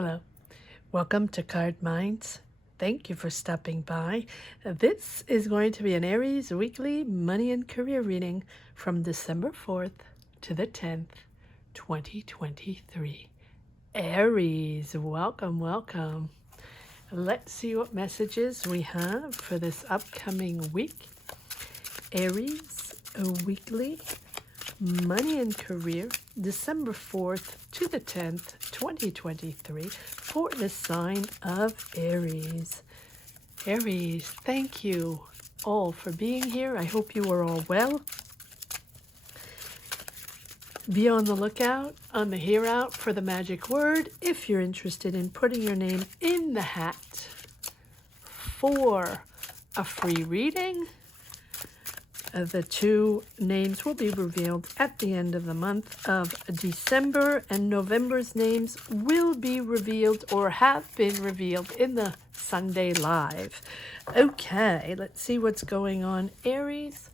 Hello, welcome to Card Minds. Thank you for stopping by. This is going to be an Aries weekly money and career reading from December 4th to the 10th, 2023. Aries, welcome, welcome. Let's see what messages we have for this upcoming week. Aries, a weekly money and career, December 4th to the 10th, 2023, for the sign of Aries. Aries, thank you all for being here. I hope you are all well. Be on the lookout, on the hear out for the magic word if you're interested in putting your name in the hat for a free reading. The two names will be revealed at the end of the month of December, and November's names will be revealed or have been revealed in the Sunday Live. Okay, let's see what's going on, Aries.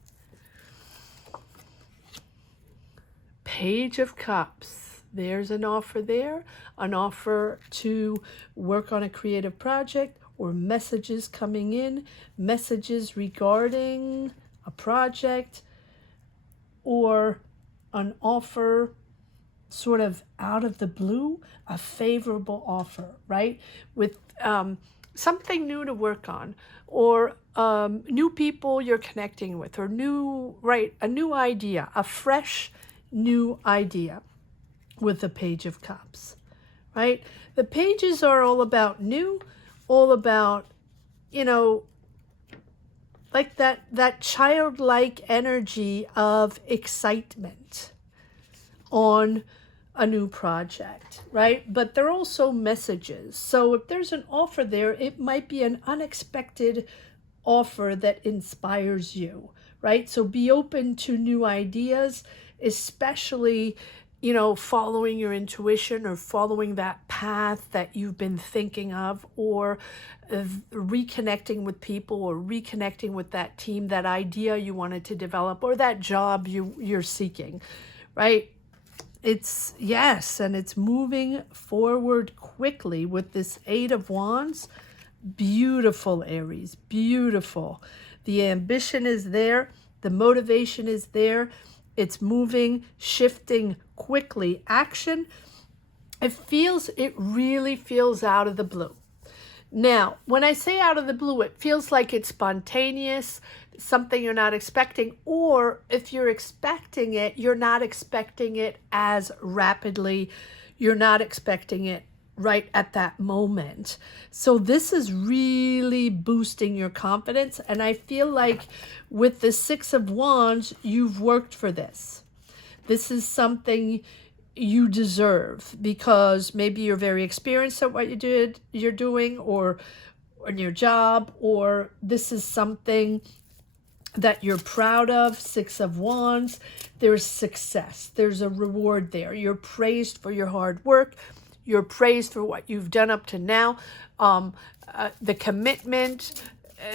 Page of Cups. There's an offer there, an offer to work on a creative project or messages coming in, messages regarding a project or an offer sort of out of the blue, a favorable offer, right? With something new to work on, or new people you're connecting with, or a new idea, a fresh new idea with the Page of Cups, right? The pages are all about new, all about, like that childlike energy of excitement on a new project, right? But they're also messages. So if there's an offer there, it might be an unexpected offer that inspires you, right? So be open to new ideas, especially following your intuition or following that path that you've been thinking of, or reconnecting with people or reconnecting with that team, that idea you wanted to develop, or that job you're seeking, right? It's and it's moving forward quickly with this Eight of Wands. Beautiful, Aries, beautiful. The ambition is there. The motivation is there. It's moving, shifting quickly. Action, it really feels out of the blue. Now, when I say out of the blue, it feels like it's spontaneous, something you're not expecting, or if you're expecting it, you're not expecting it as rapidly. You're not expecting it right at that moment. So this is really boosting your confidence. And I feel like with the Six of Wands, you've worked for this. This is something you deserve, because maybe you're very experienced at what you're doing, or in your job, or this is something that you're proud of. Six of Wands, there's success. There's a reward there. You're praised for your hard work. You're praised for what you've done up to now. The commitment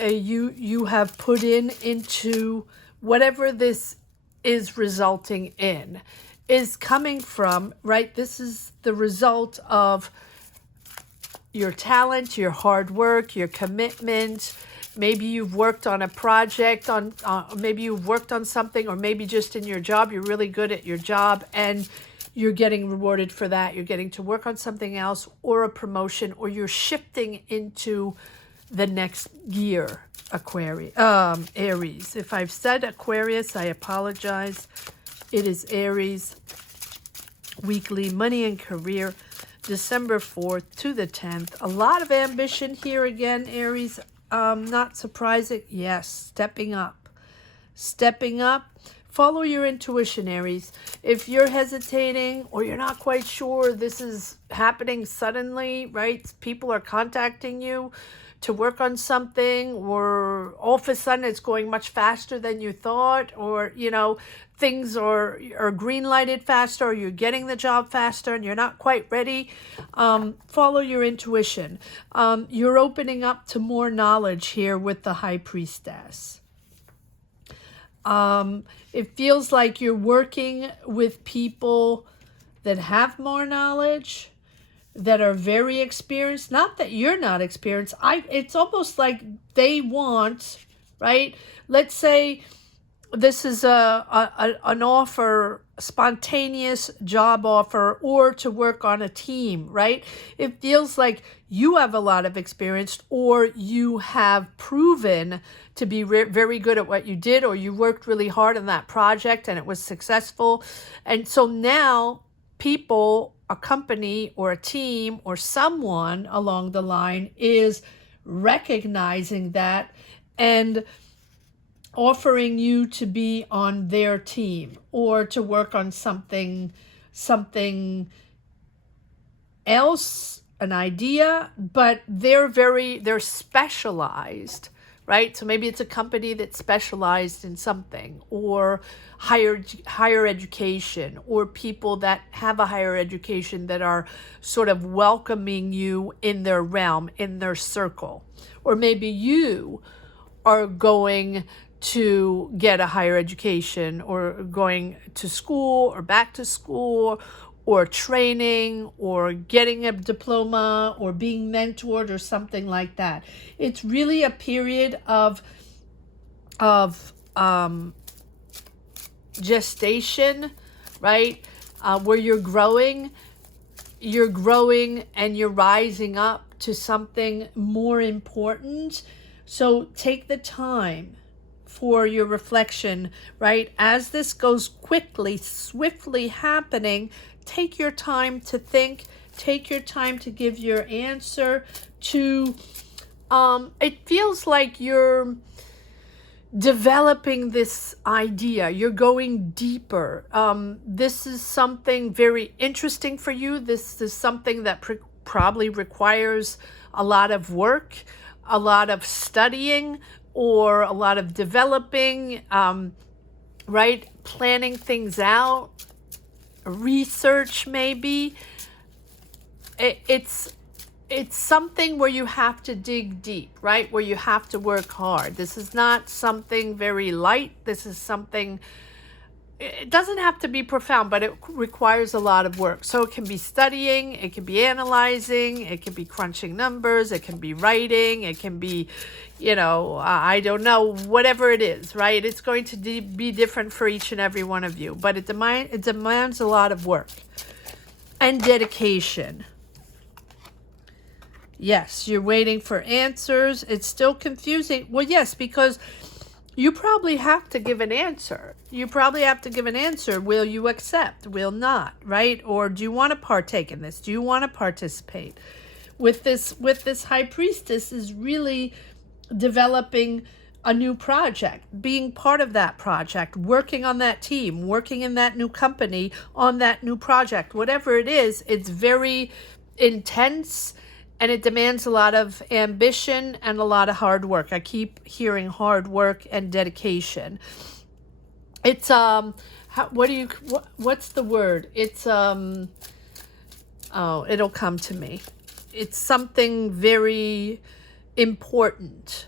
you have put into whatever this is resulting in is coming from, right? This is the result of your talent, your hard work, your commitment. Maybe you've worked on a project, maybe you've worked on something, or maybe just in your job, you're really good at your job and you're getting rewarded for that. You're getting to work on something else, or a promotion, or you're shifting into the next gear, Aries. If I've said Aquarius, I apologize. It is Aries, weekly money and career, December 4th to the 10th. A lot of ambition here again, Aries. Not surprising. Yes, stepping up. Stepping up. Follow your intuition, Aries. If you're hesitating, or you're not quite sure, this is happening suddenly, right? People are contacting you to work on something, or all of a sudden it's going much faster than you thought, or, things are green lighted faster, or you're getting the job faster and you're not quite ready. Follow your intuition. You're opening up to more knowledge here with the High Priestess. It feels like you're working with people that have more knowledge, that are very experienced. Not that you're not experienced. It's almost like they want, right? Let's say this is an offer, spontaneous job offer, or to work on a team, right? It feels like you have a lot of experience, or you have proven to be very good at what you did, or you worked really hard on that project and it was successful. And so now people, a company or a team or someone along the line is recognizing that and offering you to be on their team or to work on something else, an idea, but they're specialized, right? So maybe it's a company that's specialized in something, or higher education, or people that have a higher education that are sort of welcoming you in their realm, in their circle. Or maybe you are going to get a higher education, or going to school, or back to school, or training, or getting a diploma, or being mentored, or something like that. It's really a period of gestation, right? Where you're growing and you're rising up to something more important. So take the time for your reflection, right? As this goes quickly, swiftly happening, take your time to think, take your time to give your answer to, it feels like you're developing this idea, you're going deeper. This is something very interesting for you. This is something that probably requires a lot of work, a lot of studying, or a lot of developing, right? Planning things out, research maybe. It's something where you have to dig deep, right? Where you have to work hard. This is not something very light. This is something, it doesn't have to be profound, but it requires a lot of work. So it can be studying, it can be analyzing, it can be crunching numbers, it can be writing, it can be, I don't know, whatever it is, right? It's going to be different for each and every one of you, but it demands a lot of work and dedication. Yes, you're waiting for answers. It's still confusing. Well, yes, because you probably have to give an answer. Will you accept? Will not, right? Or do you want to partake in this? Do you want to participate? With this high priestess is really developing a new project, being part of that project, working on that team, working in that new company, on that new project. Whatever it is, it's very intense. And it demands a lot of ambition and a lot of hard work. I keep hearing hard work and dedication. It's what's the word? It's it'll come to me. It's something very important.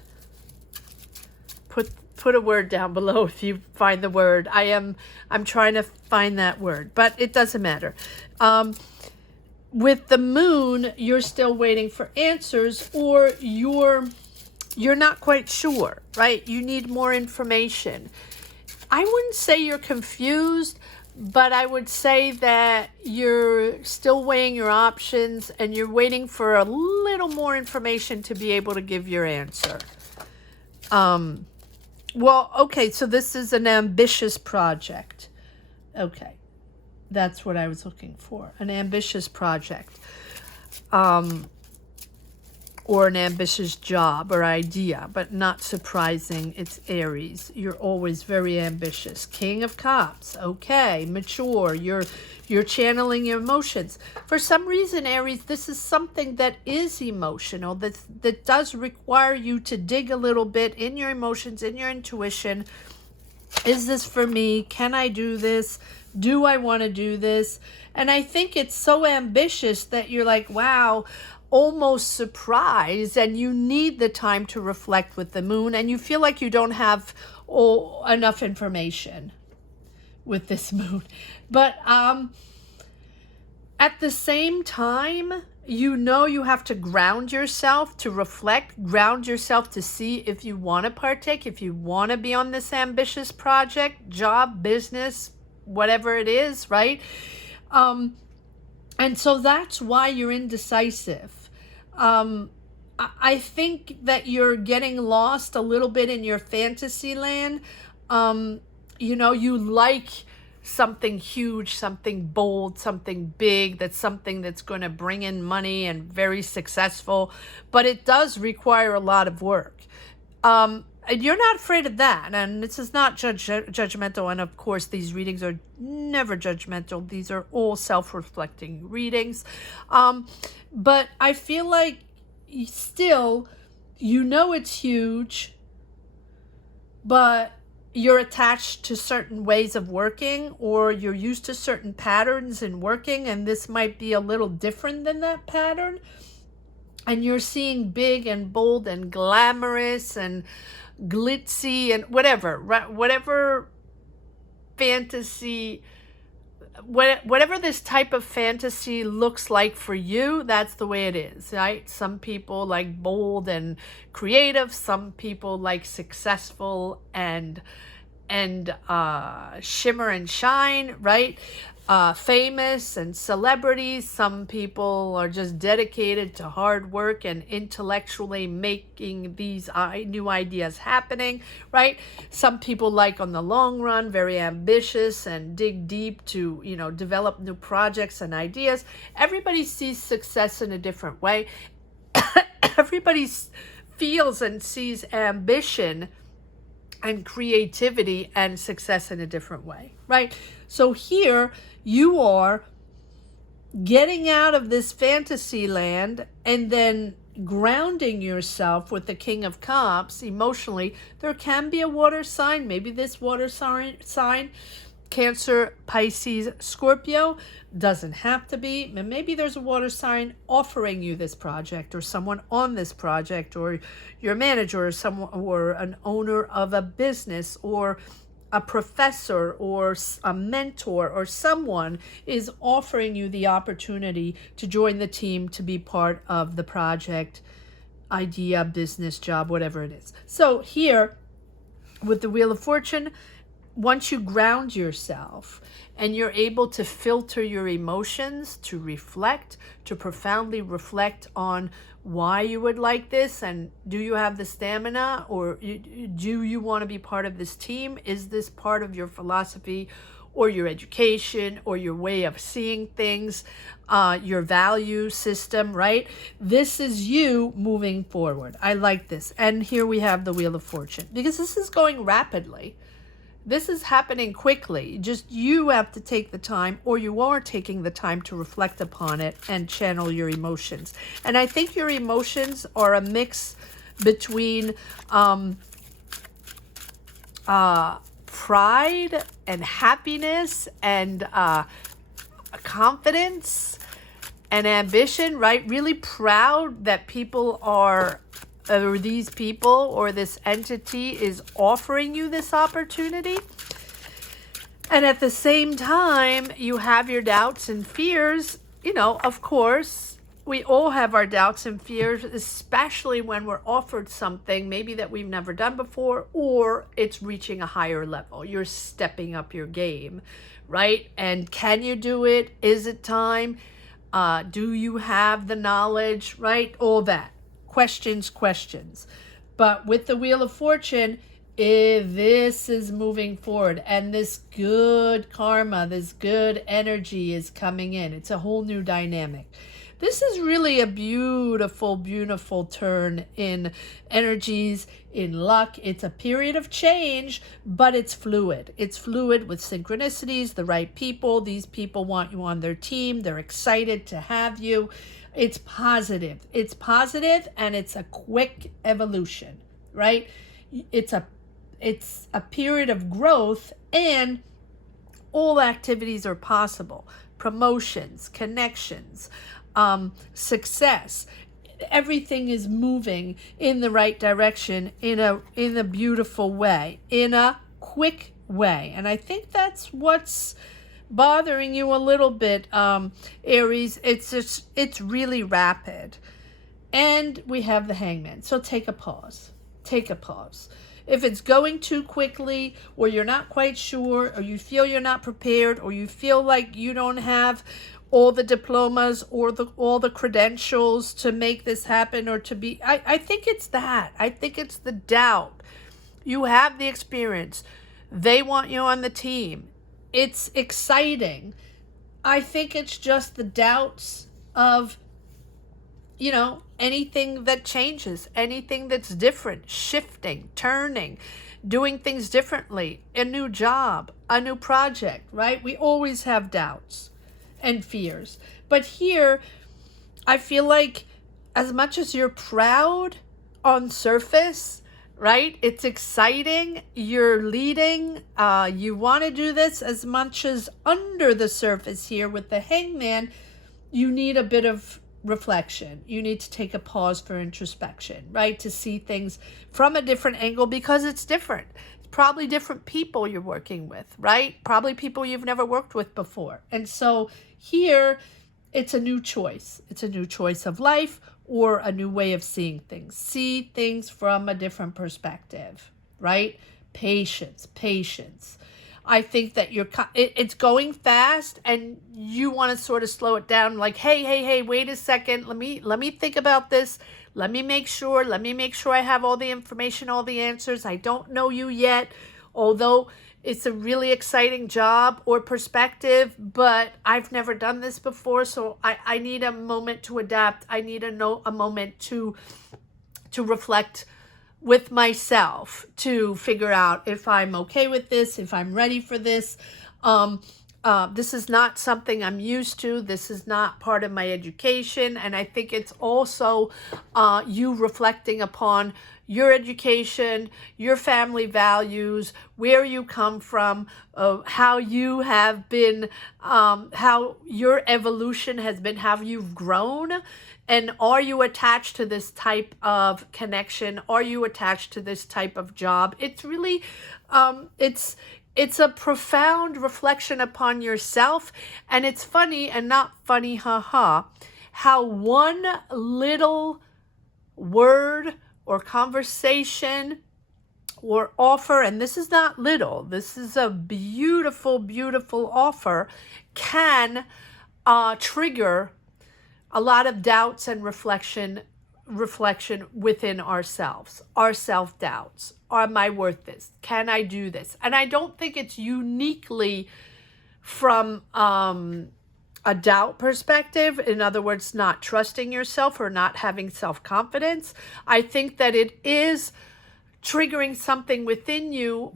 Put a word down below if you find the word. I'm trying to find that word, but it doesn't matter. With the moon, you're still waiting for answers, or you're not quite sure, right? You need more information. I wouldn't say you're confused, but I would say that you're still weighing your options and you're waiting for a little more information to be able to give your answer. Well, okay, so this is an ambitious project. Okay. That's what I was looking for, an ambitious project, or an ambitious job or idea, but not surprising. It's Aries. You're always very ambitious. King of Cups. Okay, mature. You're channeling your emotions. For some reason, Aries, this is something that is emotional, that does require you to dig a little bit in your emotions, in your intuition. Is this for me? Can I do this? Do I want to do this? And I think it's so ambitious that you're like, wow, almost surprised, and you need the time to reflect with the moon, and you feel like you don't have enough information with this moon. But At the same time, you know you have to ground yourself to reflect, ground yourself to see if you want to partake, if you want to be on this ambitious project, job, business, whatever it is, right? And so that's why you're indecisive. I think that you're getting lost a little bit in your fantasy land. You know, you like something huge, something bold, something big, that's something that's going to bring in money and very successful, but it does require a lot of work. And you're not afraid of that. And this is not judgmental. And of course, these readings are never judgmental. These are all self-reflecting readings. But I feel like still, you know it's huge, but you're attached to certain ways of working, or you're used to certain patterns in working, and this might be a little different than that pattern. And you're seeing big and bold and glamorous and glitzy and whatever fantasy, whatever this type of fantasy looks like for you, that's the way it is, right? Some people like bold and creative. Some people like successful and shimmer and shine, right? Famous and celebrities. Some people are just dedicated to hard work and intellectually making these new ideas happening, right? Some people like on the long run, very ambitious and dig deep to, you know, develop new projects and ideas. Everybody sees success in a different way. Everybody feels and sees ambition and creativity and success in a different way, right? So here you are getting out of this fantasy land and then grounding yourself with the King of Cups emotionally. There can be a water sign, maybe this water sign, Cancer, Pisces, Scorpio, doesn't have to be. Maybe there's a water sign offering you this project, or someone on this project, or your manager, or someone, or an owner of a business, or a professor, or a mentor, or someone is offering you the opportunity to join the team, to be part of the project, idea, business, job, whatever it is. So here with the Wheel of Fortune, once you ground yourself and you're able to filter your emotions, to reflect, to profoundly reflect on why you would like this, and do you have the stamina, or do you want to be part of this team? Is this part of your philosophy or your education or your way of seeing things, your value system, right? This is you moving forward. I like this. And here we have the Wheel of Fortune, because this is going rapidly. This is happening quickly. Just you have to take the time, or you are taking the time to reflect upon it and channel your emotions. And I think your emotions are a mix between pride and happiness and confidence and ambition, right? Really proud that people are, or these people or this entity is offering you this opportunity. And at the same time, you have your doubts and fears. You know, of course, we all have our doubts and fears, especially when we're offered something maybe that we've never done before, or it's reaching a higher level. You're stepping up your game, right? And can you do it? Is it time? Do you have the knowledge, right? All that. Questions. But with the Wheel of Fortune, this is moving forward, and this good karma, this good energy is coming in. It's a whole new dynamic. This is really a beautiful turn in energies, in luck. It's a period of change, but it's fluid. It's fluid with synchronicities, the right people. These people want you on their team. They're excited to have you. It's positive. It's positive, and it's a quick evolution, right? It's a period of growth, and all activities are possible. Promotions, connections, success. Everything is moving in the right direction in a beautiful way, in a quick way. And I think that's what's bothering you a little bit, Aries. It's really rapid. And we have the Hangman. So take a pause. Take a pause. If it's going too quickly, or you're not quite sure, or you feel you're not prepared, or you feel like you don't have all the diplomas or all the credentials to make this happen, or to be, I think it's that. I think it's the doubt. You have the experience. They want you on the team. It's exciting. I think it's just the doubts of, anything that changes, anything that's different, shifting, turning, doing things differently, a new job, a new project, right? We always have doubts and fears. But here, I feel like as much as you're proud on surface, right? It's exciting. You're leading. You want to do this, as much as under the surface here with the Hangman, you need a bit of reflection. You need to take a pause for introspection, right? To see things from a different angle, because it's different. It's probably different people you're working with, right? Probably people you've never worked with before. And so here, it's a new choice. It's a new choice of life, or a new way of seeing things. See things from a different perspective, right? Patience, patience. I think that it's going fast, and you want to sort of slow it down, like, hey, wait a second. Let me think about this. Let me make sure I have all the information, all the answers. I don't know you yet, although it's a really exciting job or perspective, but I've never done this before, so I need a moment to adapt. I need a moment to reflect with myself, to figure out if I'm okay with this, if I'm ready for this. This is not something I'm used to. This is not part of my education. And I think it's also you reflecting upon your education, your family values, where you come from, how you have been, how your evolution has been, how you've grown. And are you attached to this type of connection? Are you attached to this type of job? It's really, it's a profound reflection upon yourself. And it's funny, and not funny, haha, how one little word or conversation or offer, and this is not little, this is a beautiful, beautiful offer, can trigger a lot of doubts and reflection within ourselves, our self-doubts. Am I worth this? Can I do this? And I don't think it's uniquely from a doubt perspective. In other words, not trusting yourself or not having self-confidence. I think that it is triggering something within you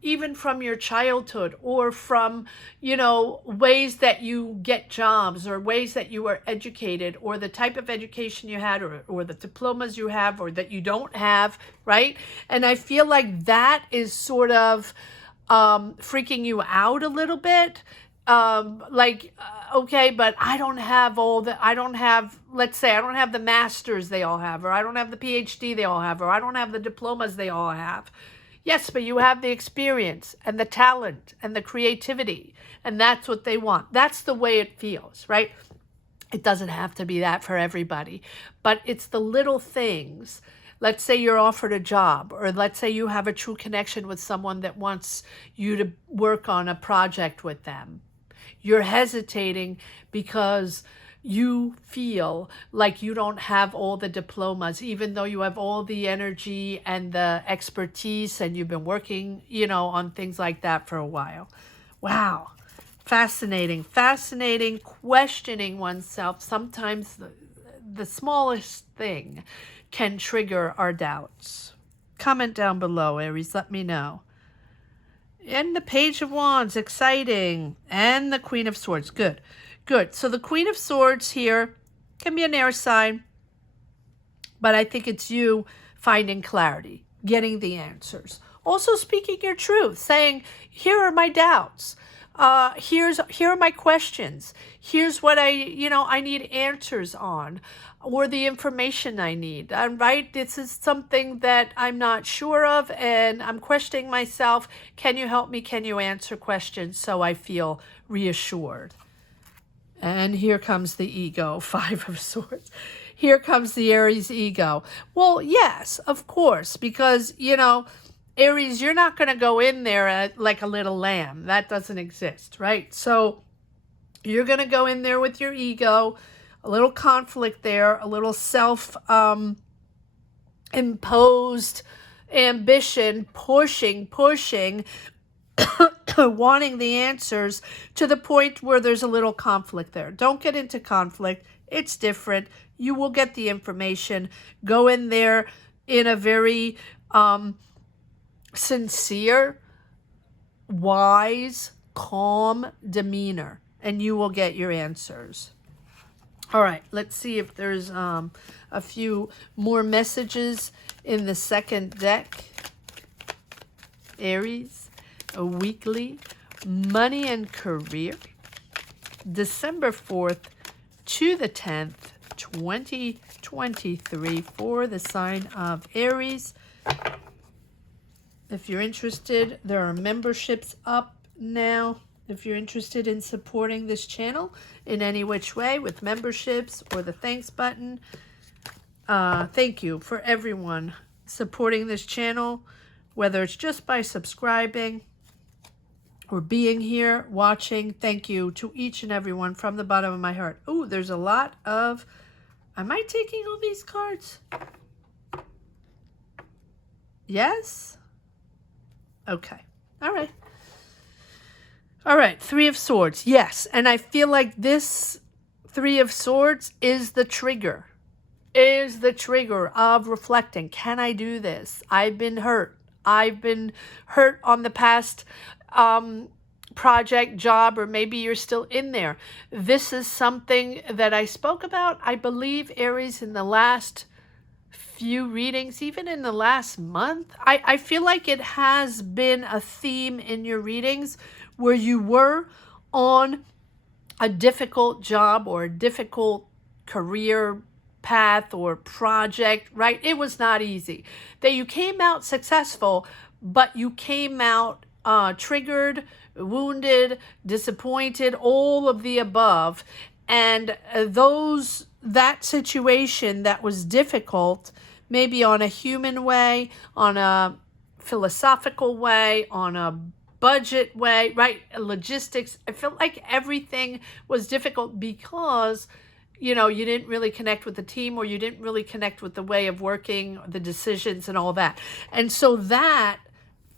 even from your childhood, or from, ways that you get jobs, or ways that you were educated, or the type of education you had, or the diplomas you have, or that you don't have, right? And I feel like that is sort of freaking you out a little bit. Okay, but I don't have let's say I don't have the masters they all have, or I don't have the PhD they all have, or I don't have the diplomas they all have. Yes, but you have the experience and the talent and the creativity, and that's what they want. That's the way it feels, right? It doesn't have to be that for everybody, but it's the little things. Let's say you're offered a job, or let's say you have a true connection with someone that wants you to work on a project with them. You're hesitating because you feel like you don't have all the diplomas, even though you have all the energy and the expertise, and you've been working, on things like that for a while. Wow. Fascinating, questioning oneself. Sometimes the smallest thing can trigger our doubts. Comment down below, Aries. Let me know. And the Page of Wands, exciting. And the Queen of Swords, good. So the Queen of Swords here can be an air sign, but I think it's you finding clarity, getting the answers. Also speaking your truth, saying, here are my doubts. Here are my questions. Here's what I need answers on, or the information I need. Right? This is something that I'm not sure of, and I'm questioning myself. Can you help me? Can you answer questions so I feel reassured? And here comes the ego, Five of Swords. Here comes the Aries ego. Well, yes, of course, because, Aries, you're not going to go in there like a little lamb. That doesn't exist, right? So you're going to go in there with your ego, a little conflict there, a little self-imposed ambition, pushing, wanting the answers to the point where there's a little conflict there. Don't get into conflict. It's different. You will get the information. Go in there in a very sincere, wise, calm demeanor, and you will get your answers. All right, let's see if there's a few more messages in the second deck. Aries, a weekly money and career, December 4th to the 10th, 2023, for the sign of Aries. If you're interested, there are memberships up now. If you're interested in supporting this channel in any which way with memberships or the thanks button, thank you for everyone supporting this channel, whether it's just by subscribing or being here, watching. Thank you to each and everyone from the bottom of my heart. Oh, there's a lot of... Am I taking all these cards? Yes? Okay. All right. All right. Three of Swords. Yes. And I feel like this Three of Swords is the trigger. Is the trigger of reflecting. Can I do this? I've been hurt. I've been hurt on the past project, job, or maybe you're still in there. This is something that I spoke about, I believe, Aries, in the last few readings, even in the last month. I feel like it has been a theme in your readings where you were on a difficult job or a difficult career path or project, right? It was not easy. That you came out successful, but you came out triggered, wounded, disappointed, all of the above. And that situation that was difficult, maybe on a human way, on a philosophical way, on a budget way, right? Logistics. I felt like everything was difficult because, you didn't really connect with the team, or you didn't really connect with the way of working, the decisions and all that. And so that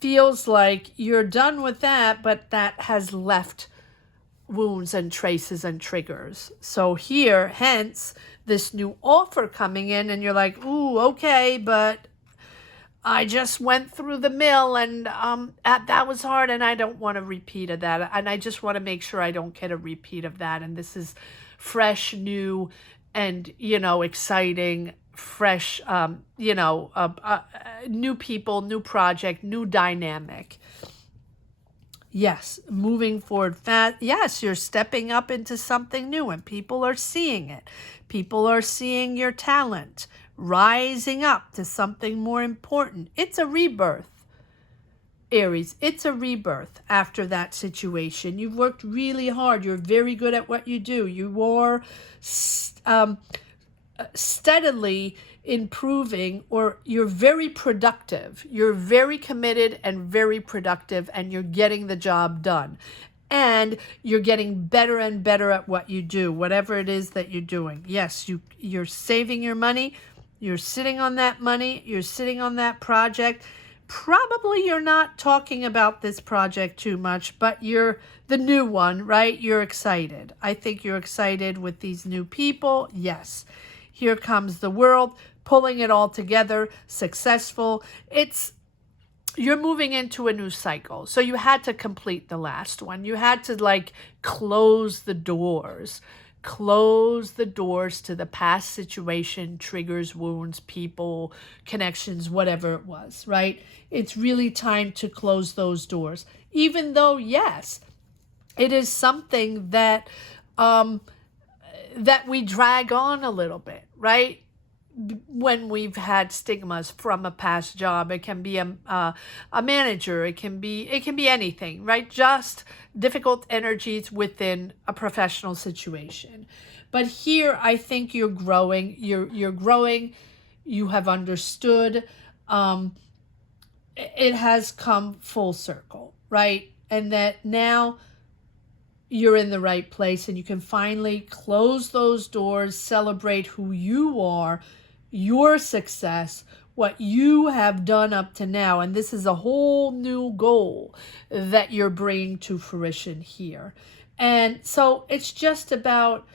feels like you're done with that, but that has left wounds and traces and triggers. So here, hence, this new offer coming in, and you're like, ooh, okay, but I just went through the mill, and that was hard, and I don't want a repeat of that. And I just want to make sure I don't get a repeat of that. And this is fresh, new, and, exciting, fresh, new people, new project, new dynamic. Yes, moving forward fast. Yes, you're stepping up into something new, and people are seeing it. People are seeing your talent, rising up to something more important. It's a rebirth, Aries. It's a rebirth after that situation. You've worked really hard. You're very good at what you do. You are steadily improving, or you're very productive. You're very committed and very productive, and you're getting the job done. And you're getting better and better at what you do, whatever it is that you're doing. Yes, you're saving your money. You're sitting on that money. You're sitting on that project. Probably you're not talking about this project too much, but you're the new one, right? You're excited. I think you're excited with these new people. Yes. Here comes the world, pulling it all together, successful. You're moving into a new cycle. So you had to complete the last one. You had to close the doors. Close the doors to the past situation, triggers, wounds, people, connections, whatever it was, right? It's really time to close those doors. Even though, yes, it is something that that we drag on a little bit, right? When we've had stigmas from a past job, it can be a manager, it can be anything, right? Just difficult energies within a professional situation. But here, I think you're growing. You're growing. You have understood. It has come full circle, right? And that now you're in the right place, and you can finally close those doors, celebrate who you are, your success, what you have done up to now. And this is a whole new goal that you're bringing to fruition here. And so it's just about,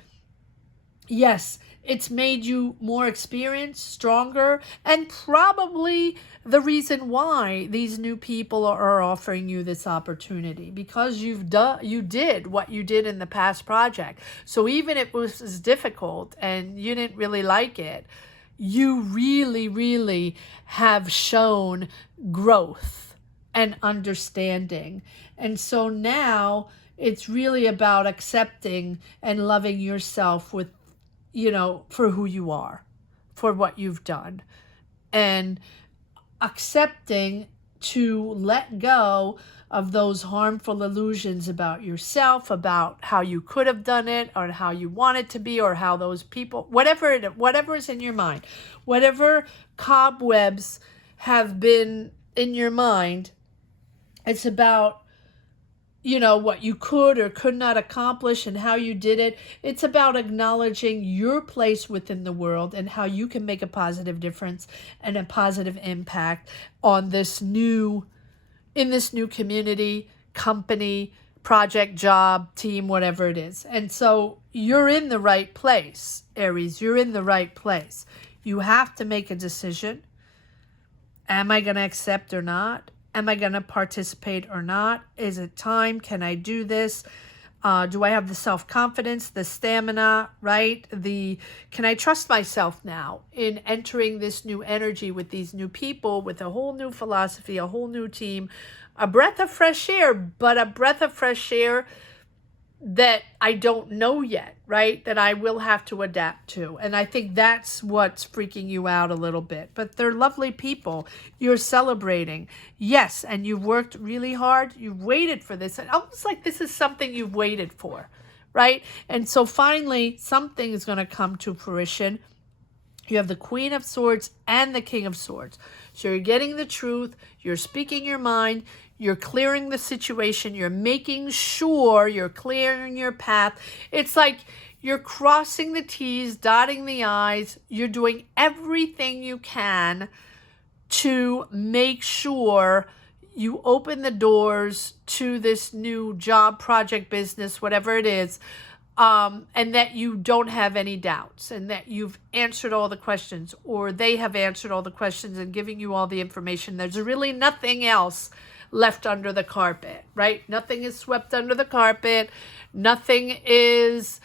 yes, it's made you more experienced, stronger, and probably the reason why these new people are offering you this opportunity, because you did what you did in the past project. So even if it was difficult and you didn't really like it, you really, really have shown growth and understanding. And so now it's really about accepting and loving yourself with, for who you are, for what you've done, and accepting to let go of those harmful illusions about yourself, about how you could have done it, or how you want it to be, or how those people, whatever is in your mind, whatever cobwebs have been in your mind, it's about, what you could or could not accomplish and how you did it. It's about acknowledging your place within the world and how you can make a positive difference and a positive impact on in this new community, company, project, job, team, whatever it is. And so you're in the right place, Aries. You're in the right place. You have to make a decision. Am I going to accept or not? Am I going to participate or not? Is it time? Can I do this? Do I have the self-confidence, the stamina, right? Can I trust myself now in entering this new energy with these new people, with a whole new philosophy, a whole new team, a breath of fresh air, but a breath of fresh air that I don't know yet, right? That I will have to adapt to. And I think that's what's freaking you out a little bit. But they're lovely people. You're celebrating. Yes, and you've worked really hard. You've waited for this. And almost like this is something you've waited for, right? And so finally, something is going to come to fruition. You have the Queen of Swords and the King of Swords. So you're getting the truth. You're speaking your mind. You're clearing the situation. You're making sure you're clearing your path. It's like you're crossing the T's, dotting the I's. You're doing everything you can to make sure you open the doors to this new job, project, business, whatever it is, and that you don't have any doubts, and that you've answered all the questions, or they have answered all the questions and giving you all the information. There's really nothing else left under the carpet, right? Nothing is swept under the carpet. Nothing is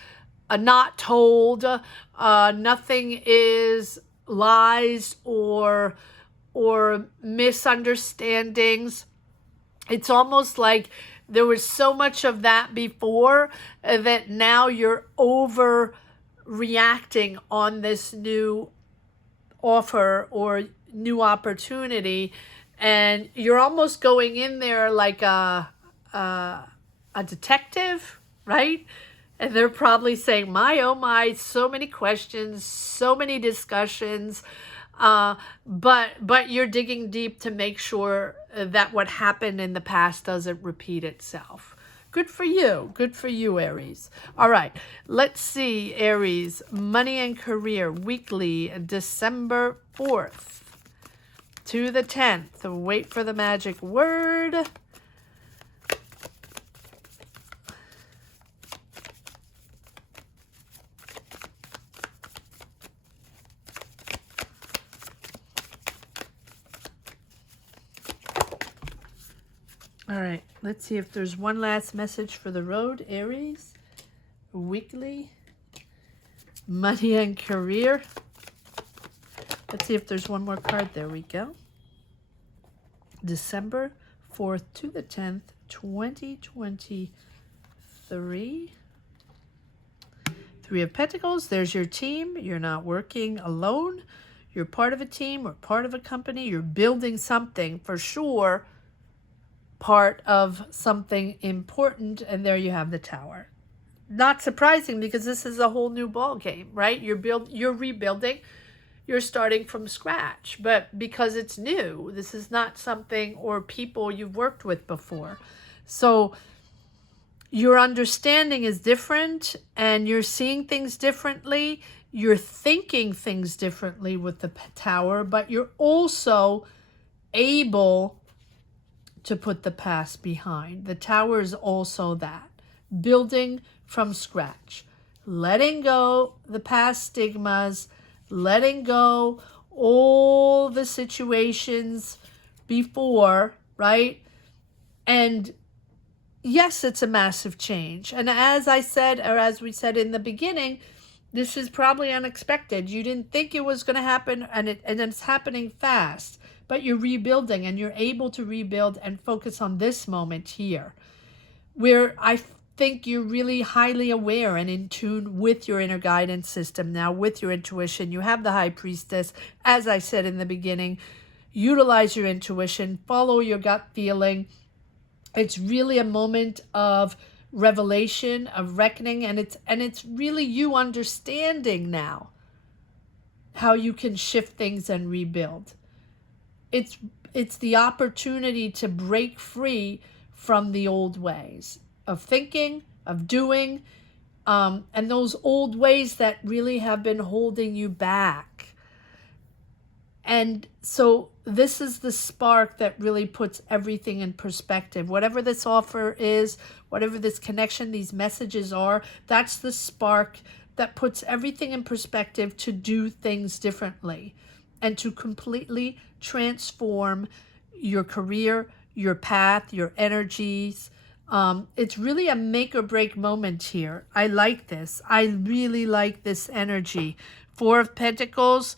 not told. Nothing is lies or misunderstandings. It's almost like there was so much of that before that now you're overreacting on this new offer or new opportunity. And you're almost going in there like a detective, right? And they're probably saying, my, oh my, so many questions, so many discussions. But you're digging deep to make sure that what happened in the past doesn't repeat itself. Good for you. Good for you, Aries. All right. Let's see, Aries, money and career, weekly, December 4th. To the 10th. Wait for the magic word. All right. Let's see if there's one last message for the road, Aries. Weekly. Money and career. Let's see if there's one more card. There we go. December 4th to the 10th, 2023. Three of Pentacles. There's your team. You're not working alone. You're part of a team or part of a company. You're building something for sure. Part of something important. And there you have the Tower. Not surprising because this is a whole new ball game, right? You're rebuilding. You're starting from scratch. But because it's new, this is not something or people you've worked with before. So your understanding is different and you're seeing things differently. You're thinking things differently with the Tower, but you're also able to put the past behind. The Tower is also that. Building from scratch. Letting go the past stigmas. Letting go all the situations before, right? And yes, it's a massive change. And as I said, or as we said in the beginning, this is probably unexpected. You didn't think it was going to happen, and it's happening fast. But you're rebuilding, and you're able to rebuild and focus on this moment here, where I think you're really highly aware and in tune with your inner guidance system now, with your intuition. You have the High Priestess. As I said in the beginning, utilize your intuition, follow your gut feeling. It's really a moment of revelation, of reckoning, and it's really you understanding now how you can shift things and rebuild. It's the opportunity to break free from the old ways of thinking, of doing, and those old ways that really have been holding you back. And so this is the spark that really puts everything in perspective. Whatever this offer is, whatever this connection, these messages are, that's the spark that puts everything in perspective to do things differently and to completely transform your career, your path, your energies. It's really a make or break moment here. I like this. I really like this energy. 4 of Pentacles.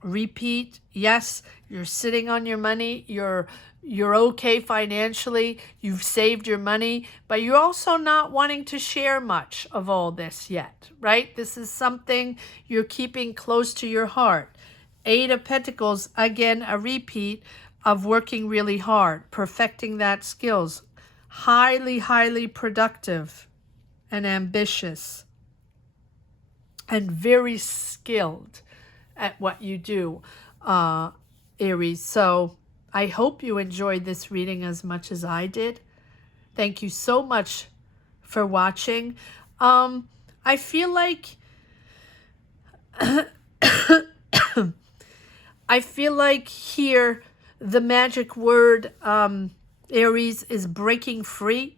Repeat, yes, you're sitting on your money, you're okay financially, you've saved your money, but you're also not wanting to share much of all this yet, right? This is something you're keeping close to your heart. 8 of Pentacles, again, a repeat of working really hard, perfecting that skills, highly, highly productive and ambitious and very skilled at what you do, Aries. So I hope you enjoyed this reading as much as I did. Thank you so much for watching. I feel like here the magic word, Aries, is breaking free.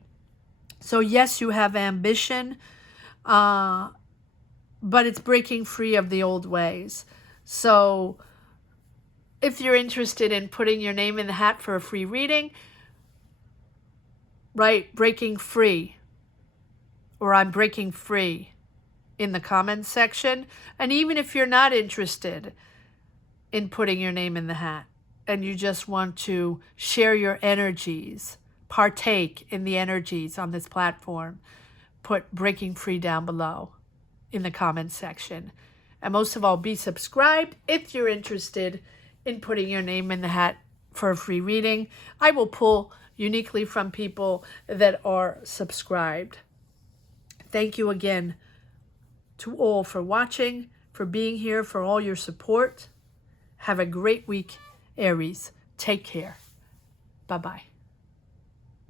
So yes, you have ambition, but it's breaking free of the old ways. So if you're interested in putting your name in the hat for a free reading, write breaking free or I'm breaking free in the comments section. And even if you're not interested in putting your name in the hat and you just want to share your energies, partake in the energies on this platform, put breaking free down below in the comments section. And most of all, be subscribed if you're interested in putting your name in the hat for a free reading. I will pull uniquely from people that are subscribed. Thank you again to all for watching, for being here, for all your support. Have a great week, Aries. Take care. Bye-bye.